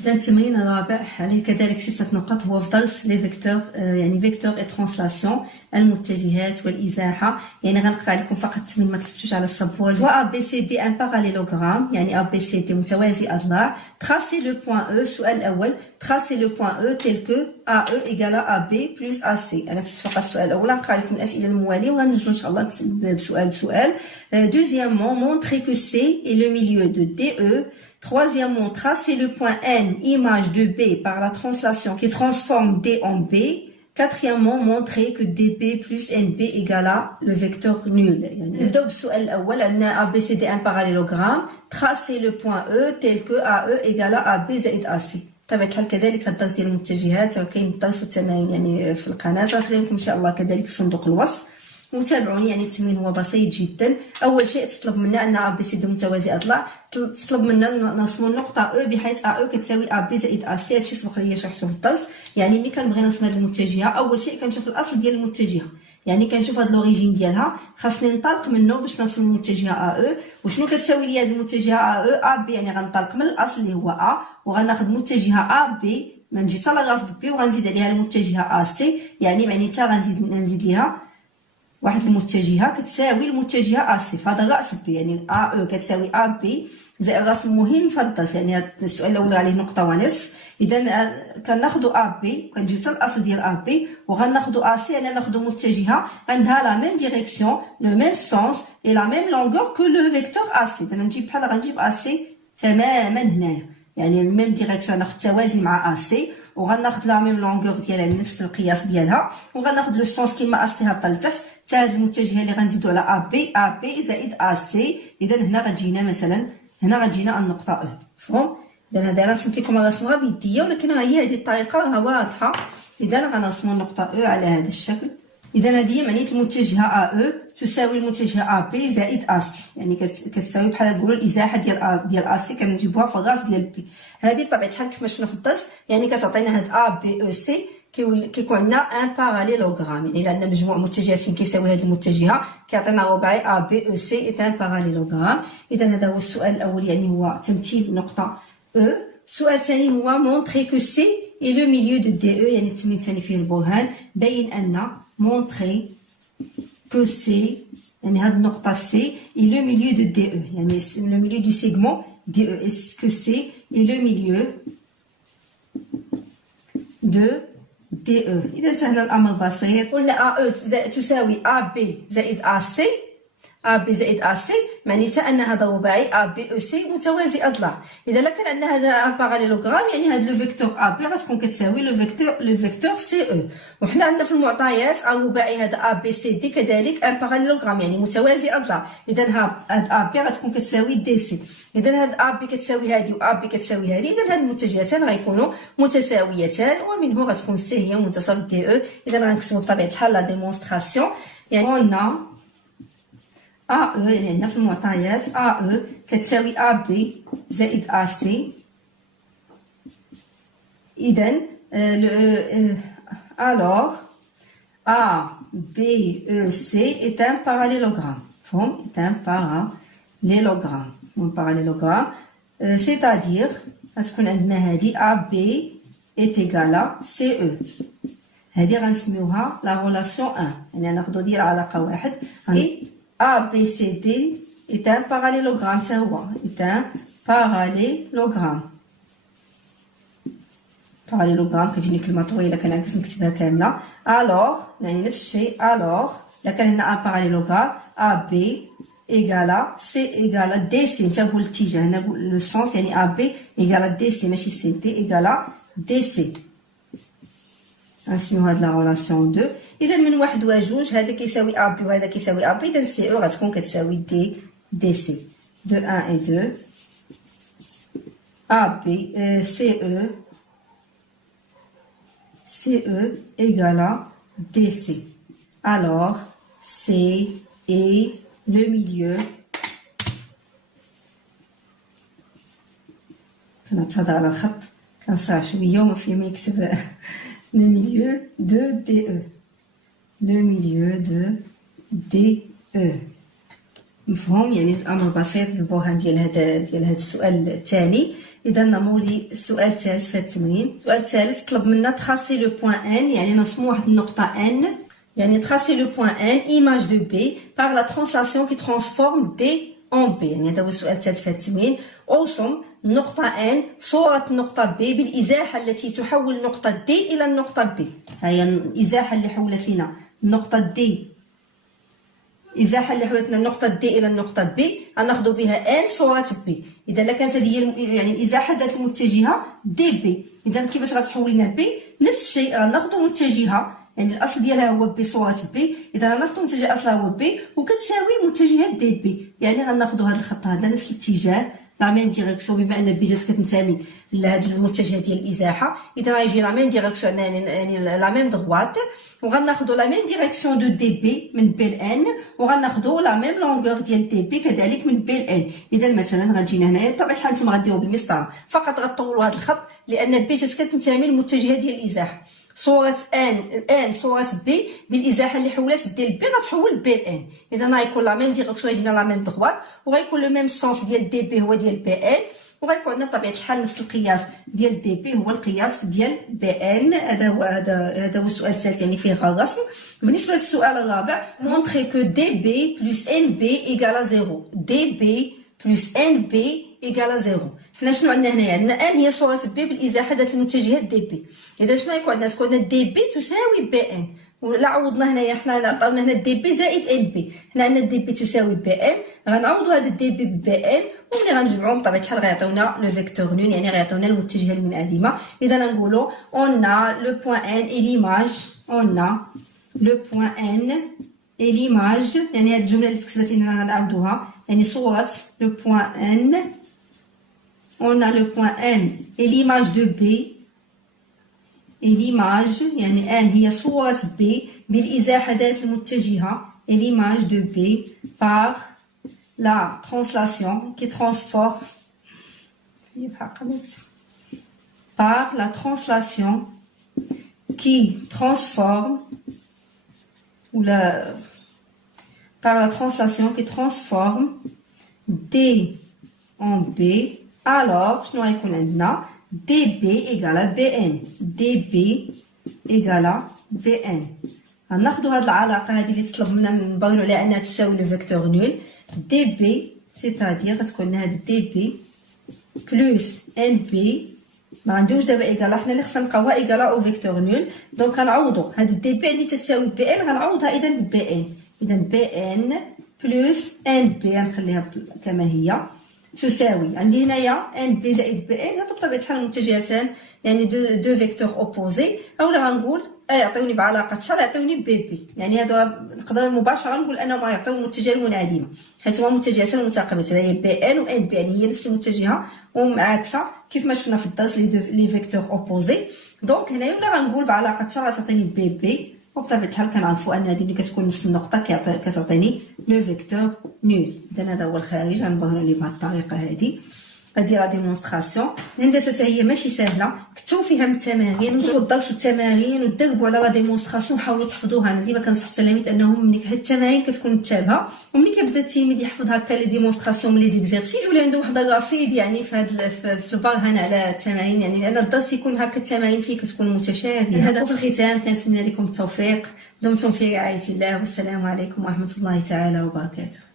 إذا التمرين الرابع عليه كذلك 6 نقط، هو في درس لي فيكتور، يعني فيكتور اي ترانسلاسيون، المتجهات والإزاحة. يعني غنقرا عليكم فقط التمرين، ما كتبتوش على السبورة. فوا A B C D ان باراليلوغرام، يعني A B C D متوازي أضلاع. تراسي لو بوين E، السؤال الأول، تراسي لو بوين E تيل كو A E إيكال A B بلس A C. أنا كتبت فقط السؤال الأول، غنقرا لكم الأسئلة الموالية وغنجوزو إن شاء الله بسؤال بسؤال. Deuxièmement, montrer que C est le milieu de DE. Troisièmement, tracer le point N, image de B par la translation qui transforme D en B. Quatrièmement, montrer que DB plus NB égale à le vecteur nul. يعني نبداو بالسؤال الأول. عندنا ABCD un parallélogramme. Tracer le point E tel que AE égale à AB زائد AC. بطبيعة الحال كذلك هاد الدرس ديال المتجهات كاين الدرس والتمارين يعني في القناة، غنخلي لكم إن شاء الله كذلك في صندوق الوصف. وتابعوني. يعني التمرين هو بسيط جدا. اول شيء تطلب منا ان ا بي سي دي متوازي اضلاع، تطلب منا نرسموا النقطه او بحيث ا او كتساوي ا بي زائد ا سي. هادشي سبق ليا شرحته في الدرس. يعني ملي كنبغي نرسم هذه المتجهه، اول شيء كنشوف الاصل ديال المتجهه، يعني كنشوف هاد لوريجين ديالها، خاصني ننطلق منه باش نرسم المتجهه ا او. وشنو كتساوي لي هذه المتجهه ا او؟ ا بي، يعني غنطلق من الاصل اللي هو ا وغناخذ متجهه ا بي، غنجي حتى لراس بي وغنزيد عليها المتجهه ا سي، يعني معنيتها غنزيد ليها واحد المتجهه كتساوي المتجهه AC في هذا الراس بي، يعني AE كتساوي AB زائد رسم مهم في الدرس. يعني هذا السؤال الاول عليه نقطه ونصف. اذا كناخذوا AB كنجيو حتى الاصل ديال AB وغناخذوا AC، يعني ناخذوا متجهه عندها لا ميم ديريكسيون لو ميم سونس اي لا ميم لونغور كو لو فيكتور AC. اذا نجيب بحال غنجيب AC تماما هنايا، يعني الميم ديريكسيون ناخذ توازي مع AC وغناخذ لا ميم لونغور ديالها نفس القياس ديالها، وغناخذ لو سونس كيما AC هابطه لتحت. حتى هاد المتجهه اللي غنزيدو على AB زائد AC. اذا هنا غتجينا مثلا، هنا غتجينا النقطه او. مفهوم؟ اذا هذا رسمت لكم الرسم غير بيديه، ولكن هي هذه الطريقه راه واضحه. اذا غنرسموا النقطه او على هذا الشكل. اذا هذه معنيه المتجهه AE تساوي المتجهه AB زائد AC، يعني كتساوي بحال نقولوا الازاحه ديال AC كنجيبوها في الراس ديال بي. هذه بطبيعه الحال كيف ما شفنا في الدرس، يعني كتعطينا هاد ABEC كيكون عندنا ان باراليلوغرام، يعني الا عندنا مجموع متجهات كيساوي هذه المتجهه كيعطينا رباعي ABEC اي ان باراليلوغرام. اذا هذا هو السؤال الاول، يعني هو تمثيل نقطه او. السؤال الثاني هو مونطري كو سي اي لو ميليو دو دي او، يعني التمرين الثاني فيه البرهان. بين ان مونطري كو سي، يعني هاد النقطه سي اي لو ميليو دو دي او، يعني لو ميليو دو سيغمون دي او. اسكو سي اي لو ميليو دو دي او. اذا سهل الامر بسيط. قلنا ا او تساوي ا بي زائد ا سي، ا بي زائد ا سي معناتها ان هذا رباعي ا بي او سي متوازي اضلاع. اذا كان عندنا هذا ان باراليلوغرام، يعني هذا لو فيكتور ا بي غتكون كتساوي لو فيكتور سي او. وحنا عندنا في المعطيات الرباعي هذا ا بي سي دي كذلك ان باراليلوغرام، يعني متوازي اضلاع. اذا هاد ا بي غتكون كتساوي دي سي. اذا هاد ا بي كتساوي هذه و ا بي كتساوي هذه، اذا هاد المتجهتان غيكونوا متساويتان، ومنه غتكون سي هي منتصف دي او. اذا غنكتبوا بطبيعه الحال لا ديمونستراسيون. يعني قلنا ا او، يعني عندنا في المعطيات ا او كتساوي ا بي زائد ا سي. اذا alors a b e c est un parallélogramme. فهم؟ est un parallélogramme. un parallélogramme c'est-à-dire غتكون عندنا هذه a b est égal à c e. هذه غنسميوها لا ريلاسيون 1، يعني ناخذوا ديال علاقه واحد. ABCD est un parallélogramme، حتى هو est un parallélogramme. parallélogramme كتجيني كلمه طويله كنعكس نكتبها كامله. alors يعني نفس الشيء. alors الا كان هنا ان باراليلوغرام AB égale C égale DC، انت هو الاتجاه هنا لو سونس، يعني AB égale DC ماشي C، D égale DC. غنسميو هاد لا ريلاسيون 2. اذا من واحد وجوج هذا كيساوي ا بي وهذا كيساوي ا بي، اذا سي او غتكون كتساوي دي دي سي. دو 1 اي 2 ا بي سي او ايغال دي سي. alors C est le milieu. كنتهضر على الخط كنصرع شويه وما فيه ما يكتب le milieu de DE. le milieu de DE. مفهوم. يعني الامر بسيط. البرهان ديال هذا السؤال الثاني. اذا نمولي السؤال الثالث في التمرين. السؤال الثالث طلب منا تراسي لو بوين ان، يعني نرسموا واحد النقطه ان، يعني تراسي لو بوين ان ايماج دو بي بار لا ترانسلاسيون كي ترانسفورم دي اون بي. يعني هذا هو السؤال الثالث في التمرين. اوصم نقطة ان صورة نقطة بي بالازاحة التي تحول نقطة دي الى النقطة بي. هي الازاحة اللي حولت لنا النقطة دي، الازاحه اللي حولت لنا النقطه دي الى النقطه بي غناخذوا بها ان صوره بي. اذا لا كانت هذه هي يعني الازاحه ذات المتجهه دي بي، اذا كيفاش غتحول لنا بي؟ نفس الشيء غناخذوا متجهه، يعني الاصل ديالها هو بي صوره بي، اذا غناخذوا متجه اصلها هو بي وكتساوي المتجهات دي بي، يعني غناخذوا هذا الخط هذا نفس الاتجاه لا ميم ديريكسيون، بما ان بي جات كتنتمي لهذا المتجه ديال الازاحه، اذا غيجي لا ميم ديريكسيون يعني لا ميم دغوات، وغناخذوا لا ميم ديريكسيون دو دي بي من بي لان، وغناخذوا لا ميم لونغور ديال دي بي كذلك من بي لان. اذا مثلا غنجينا هنايا بطبيعه الحال نتوما غديروا بالمسطره فقط، غطولوا هذا الخط لان بي جات كتنتمي للمتجه ديال الازاحه. صورة ان صورة بي بالازاحه اللي حولات ديال بي غتحول بي لان، اذا غيكون لا ميم ديريكسيون يجينا لا ميم دغوات، وغيكون لو ميم سونس ديال دي بي هو ديال بي ان، وغيكون عندنا بطبيعه الحال نفس القياس ديال دي بي هو القياس ديال بي ان. هذا هو السؤال الثالث يعني فيه الرسم. بالنسبه للسؤال الرابع، مونطري كو دي بي بلس ان بي ايكالا زيرو. دي بي بلس ان بي ايكالا زيرو. حنا شنو عندنا هنايا؟ عندنا ان هي صورة بي بالازاحه ذات المتجهات دي بي، اذا شنو غيكون عندنا؟ تكون دي بي تساوي بي ان، ولا عوضنا هنايا حنا عطاونا هنا دي بي زائد ان بي، حنا عندنا دي بي تساوي بي ان، غنعوضوا هذا دي بي بي ان وملي غنجمعوهم بطبيعه الحال غيعطيونا لو فيكتور نول، يعني غيعطيونا المتجهه المنعدمه. اذا نقولوا اون لو بوين ان اي ليماج، اون لو بوين ان اي ليماج، يعني هذه الجمله اللي تكتبت لنا غنعاودوها، يعني صوره لو بوين ان، on a le point N et l'image de B et l'image يعني N هي صورة B بالإزاحة ذات المتجهة et l'image de B par la translation qui transforme par la translation qui transforme ou par la translation qui transforme D en B. Alors شنو غيكون عندنا؟ دي بي إيكالا بي ان، دي بي إيكالا بي ان. غناخدو هاد العلاقة هادي اللي تطلب منا نبينو عليها أنها تساوي لو فيكتور نول. دي بي سيتادير غتكون لنا هاد دي بي بلوس ان بي، ما غنديروش دابا إيكالا، حنا اللي خصنا نلقاوها إيكالا أو فيكتور نول، دونك غنعوضو هاد دي بي اللي تساوي بي ان غنعوضها إذا بي ان، إذا بي ان بلوس ان بي غنخليها كما هي تساوي، عندي هنايا ان بي زائد بي ان، هادو بطبيعه الحال متجهتان يعني دو فيكتور اوبوزي، اولا غنقول يعطيوني بعلاقه شحال يعطيوني بي بي، يعني هادو نقدر مباشره نقول انهم غيعطيو المتجه المنعدمه حيت هما متجهتان متقابلتان، هي بي ان و ان بي، يعني هي نفس المتجهه ومعاكسه كيف ما شفنا في الدرس لي فيكتور اوبوزي. دونك هنايا ولا غنقول بعلاقه شحال تعطيني بي بي، وبطبيعه الحال كنعرفوا ان هذه ملي كتكون نفس النقطه كتعطيني لو فيكتور نول. اذا هذا هو الخارج، غنبغيو ليه بهذه الطريقه هذه. هذه لا ديمونستراسيون. الهندسه هي ماشي سهله، كتبوا فيها من التمارين وشوفوا الدرس والتمارين ودربوا على لا ديمونستراسيون، حاولوا تحفظوها. انا ديما كنصح التلاميذ انهم ملي هاد التمارين كتكون متشابهه، وملي كيبدا التلميذ يحفظ هكا لي ديمونستراسيون لي زيكزيرسيس ولا عنده واحد الرصيد يعني في البرهان على التمارين، يعني لان الدرس يكون هكا التمارين فيه كتكون متشابهه. هذا في الختام كنتمنى لكم التوفيق، دمتم في رعايه الله، والسلام عليكم ورحمه الله تعالى وبركاته.